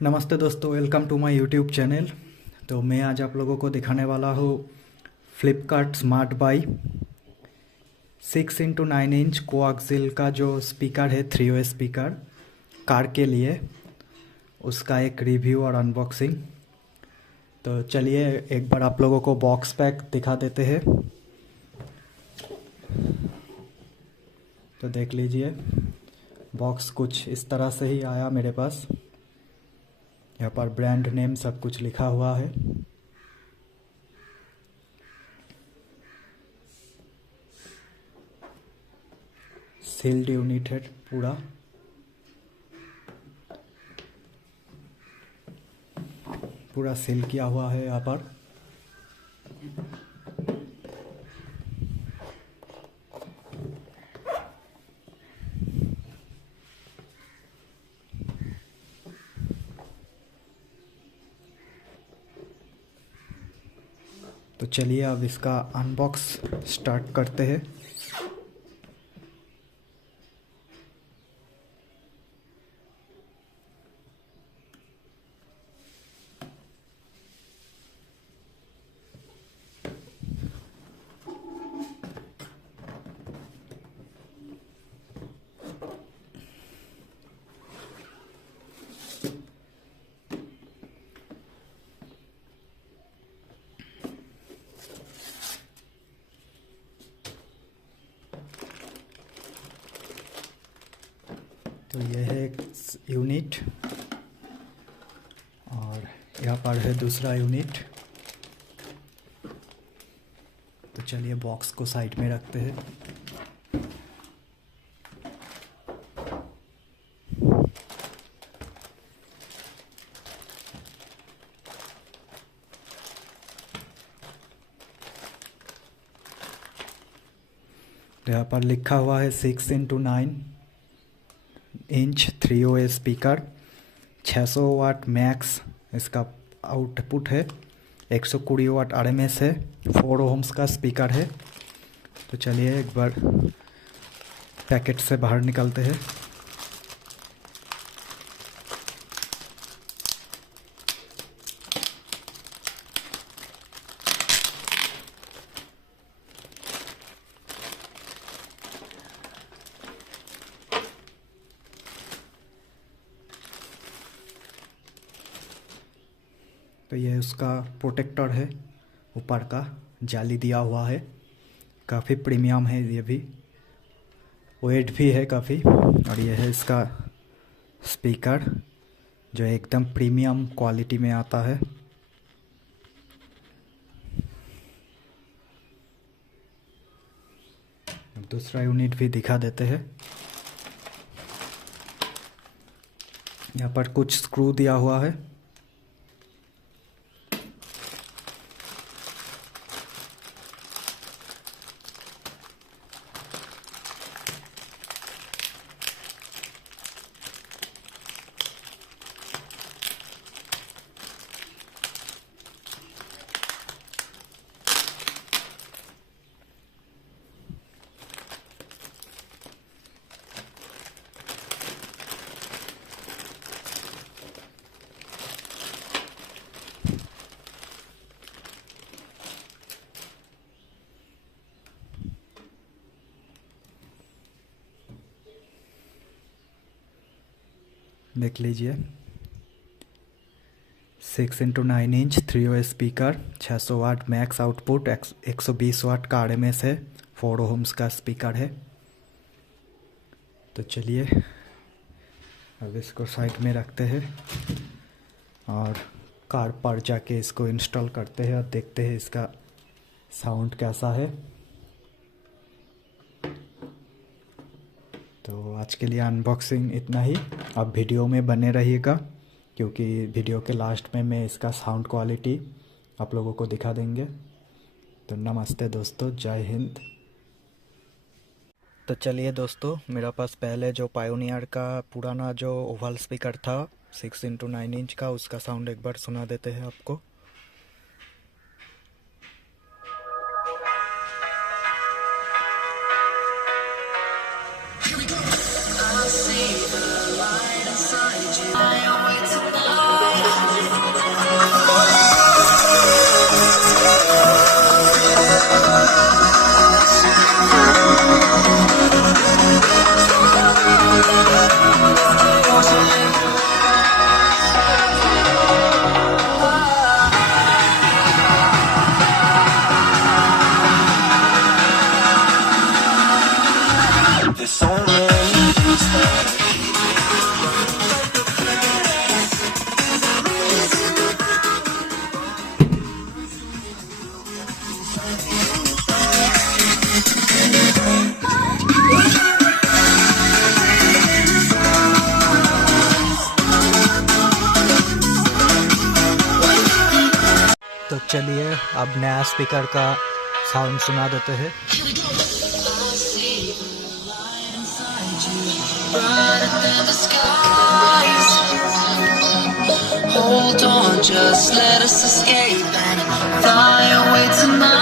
नमस्ते दोस्तों, welcome to my YouTube channel. तो मैं आज आप लोगों को दिखाने वाला हूँ Flipkart smart buy 6x9 inch coaxial का जो स्पीकर है, 3 वे स्पीकर कार के लिए, उसका एक रिव्यू और अनबॉक्सिंग। तो चलिए एक बार आप लोगों को बॉक्स पैक दिखा देते हैं। तो देख लीजिए, बॉक्स कुछ इस तरह से ही आया मेरे पास। यहाँ पर ब्रांड नेम सब कुछ लिखा हुआ है। सील्ड यूनिट है पूरा सील किया हुआ है यहाँ पर। तो चलिए अब इसका अनबॉक्स स्टार्ट करते हैं। तो यह है एक यूनिट और यहाँ पर है दूसरा यूनिट। तो चलिए बॉक्स को साइड में रखते हैं। तो यहाँ पर लिखा हुआ है 6x9 इंच 3 वे स्पीकर, 600 वाट मैक्स इसका आउटपुट है, 120 वाट RMS है, 4 ओम्स का स्पीकर है। तो चलिए एक बार पैकेट से बाहर निकलते हैं। तो ये उसका प्रोटेक्टर है, ऊपर का जाली दिया हुआ है, काफ़ी प्रीमियम है ये भी, वेट भी है काफ़ी। और ये है इसका स्पीकर जो एकदम प्रीमियम क्वालिटी में आता है। दूसरा यूनिट भी दिखा देते हैं। यहाँ पर कुछ स्क्रू दिया हुआ है। देख लीजिए, 6x9 इंच 3 वे स्पीकर, 600 वाट मैक्स आउटपुट, 120 वाट का RMS है, 4 ओम्स का स्पीकर है। तो चलिए अब इसको साइड में रखते हैं और कार पर जाके इसको इंस्टॉल करते हैं और देखते हैं इसका साउंड कैसा है। तो आज के लिए अनबॉक्सिंग इतना ही। आप वीडियो में बने रहिएगा क्योंकि वीडियो के लास्ट में मैं इसका साउंड क्वालिटी आप लोगों को दिखा देंगे। तो नमस्ते दोस्तों, जय हिंद। तो चलिए दोस्तों, मेरे पास पहले जो पायोनियर का पुराना जो ओवल स्पीकर था 6x9 इंच का, उसका साउंड एक बार सुना देते हैं आपको। I see the light inside you. चलिए अब नया स्पीकर का साउंड सुना देते हैं। Hold on, just let us escape and fly away tonight.